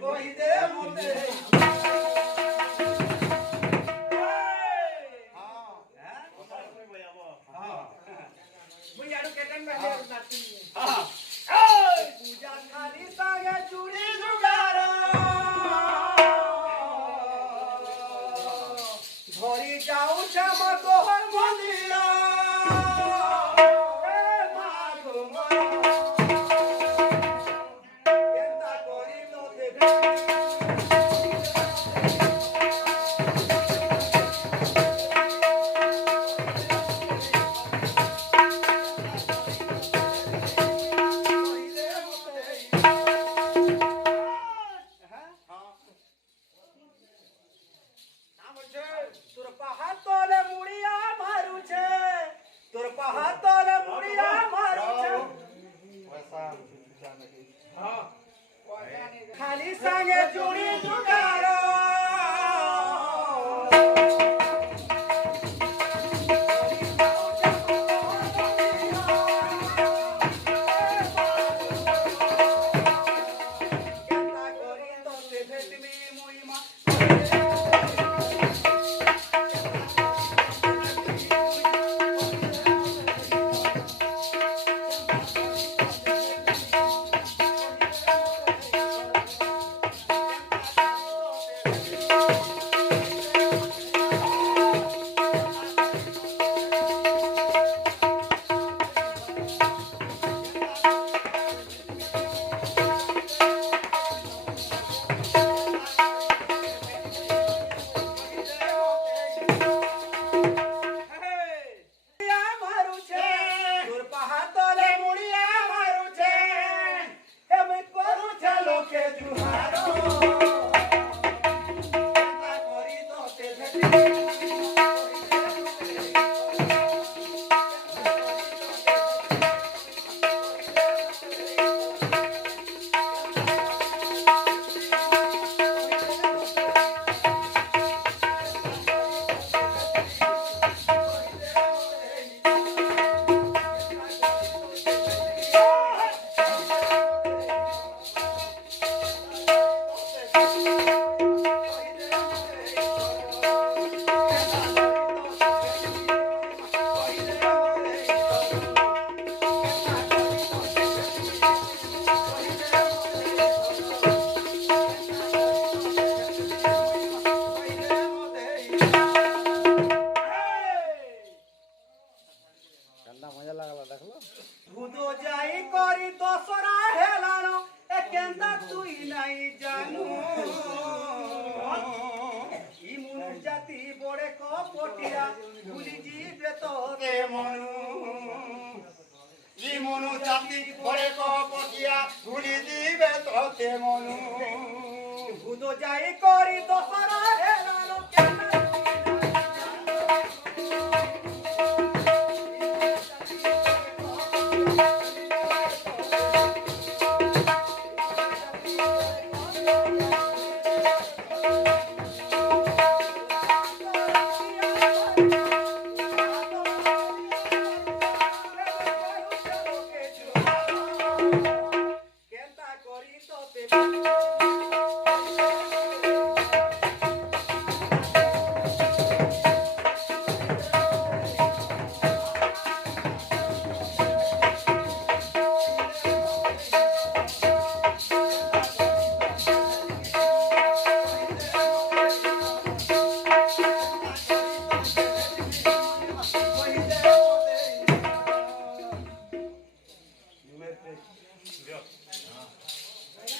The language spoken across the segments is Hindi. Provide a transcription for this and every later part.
Go खाली सांगे चूड़ी जुगारो भूतो जाई करी दसरा हेलानो ए केंता तुई नाही जानू ई मुनु जाति बड़े कपटिया भूली जीवे तो रे मनु ई मुनु जाति बड़े कपटिया भूली जीवे तो रे मनु भूतो जाई करी दसरा हेलानो केंता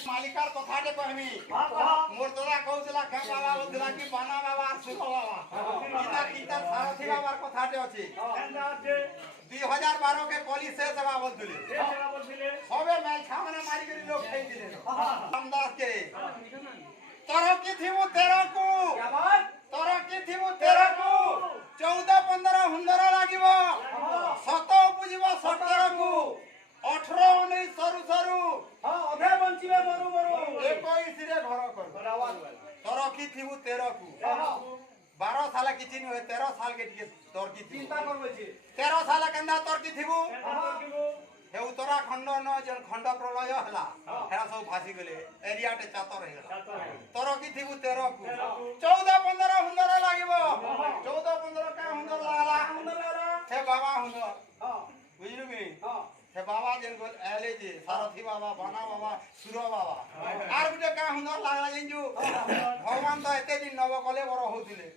मालिकार कथाटे कहमी मोर तोरा कहउतला खा बाबा बोलला कि बाना बाबा सुख बाबा इता किता सारथी बाबार कथाटे अछि केनदा আছে 2012 के कली से सेवा बोलथले सबे मैल खामना मारी करी लोग खाई दिले रामदास के तोरो की थिमु तेरा को क्या बात तोरो की थिमु तेरा को 14 15 हुंदरा लागिवो सतो बुझिबो 17 को 18 19 सरू सरू हां अधे बंचिबे मरु मरु 21 रे घर कर बराबर तोरो की थिबु 13 को 12 साल किछि न 13 साल के तोर की चिंता करबे छी 13 साल केंदा तोर की थिबु हे उत्तराखंड न जन खंड प्रलय हला हेरा सब भासी गेले एरिया टे चातर हे तोरो की थिबु 13 को 14 15 हुंदरा लागिबो 14 15 का हुंदर लागला हे बाबा हुंदर हां बुझलु कि हां हे बाबा जेन गोल एले जे सारथी बाबा बाना बाबा सुरो बाबा आर गुटे का हुनर लागला जेंजू भगवान तो एते दिन नव कले बर होतिले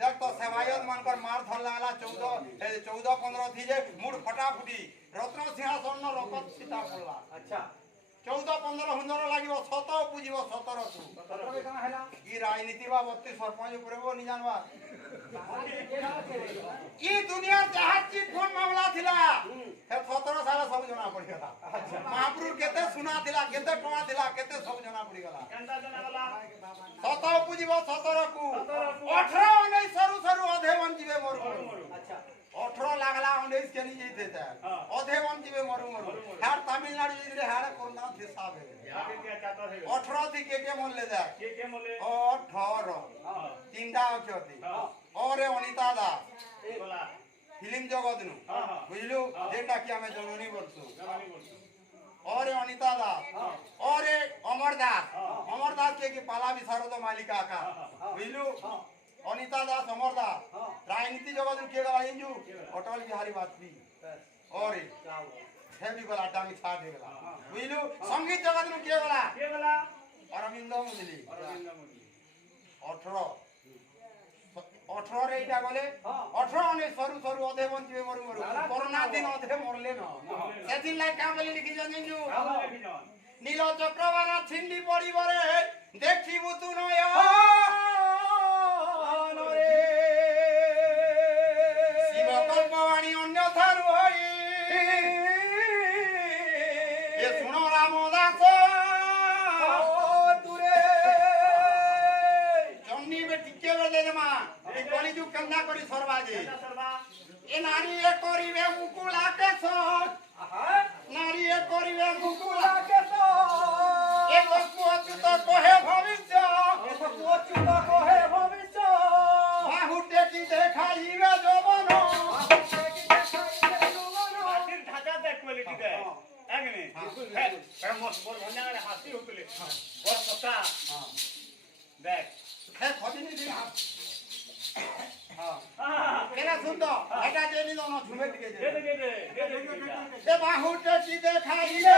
देख तो सेवायत मानकर मार धर लागला 14 15 थी जे मुड़ फटाफुटी रत्न सिंहासन न रकत सीता पड़ला अच्छा 14 15 हुनर लागिबो 7 पूजिबो 17 को 17 के कना हैला ई राजनीति बा 32 सरपंच उपरेबो नि जानवा ई दुनिया जहाज चिट फोन मामला थिला हे 17 साल सब जना पड़िला अच्छा महापुरुष केते सुना थिला केते टोना थिला केते सब जना पड़ी गला केंदा जना वाला 17 पूजिबो 17 को 18 नहीं सरू सरू अधे मन जीवे मोरू अच्छा 18 लागला 19 के नहीं जइते त अधे मन जीवे मोरू हार तमिलनाडु जिरे हार कोरोना हिसाब है आगे क्या चाहता है 18 थी के मन ले जा के मोले 18 तीनटा अक्षती और अनिता दा बोला फिल्म जगत नु बुझलु जेटा कि हमें जननी बोलसु जवानी बोल और अनिता दास और अमर दास के पाला विशारद मालिका का बुझलु अनिता दास अमर दास राजनीति जगत के गला इंजू अटल बिहारी वाजपेयी और हे भी गला डांग छा दे गला बुझलु संगीत जगत के गला अरविंद मुदली 18 रे इटा गले 18 ने सरू सरू अधे बंचिबे मरु कोरोना दिन अधे मरले न सेदिन लाई काम बोली लिखि जनिनु नील चक्रवाला छिंडी पड़ी बरे देखिबु तू नयन रे शिव कल्पवाणी अन्यथा रुहई ए सुनो रामदास तुरे जन्नी बे टिके बदले मा कोनी जु कंदा करी सरबाजे ए नारी ए करिवे मुकुला के सत नारी ए करिवे मुकुला के सत ए बकुअचु तो कहे भविष्य बाहुटे की देखाइवे जवन हाथी ढाका दे क्वालिटी दे आगने है मोर भंजा रे हाथी होतले और पता देख है खदिनी दिन केना सुन दो एटा जेनी दोनो झुमे दिके जे दे ए बाहुटे की देखाइवे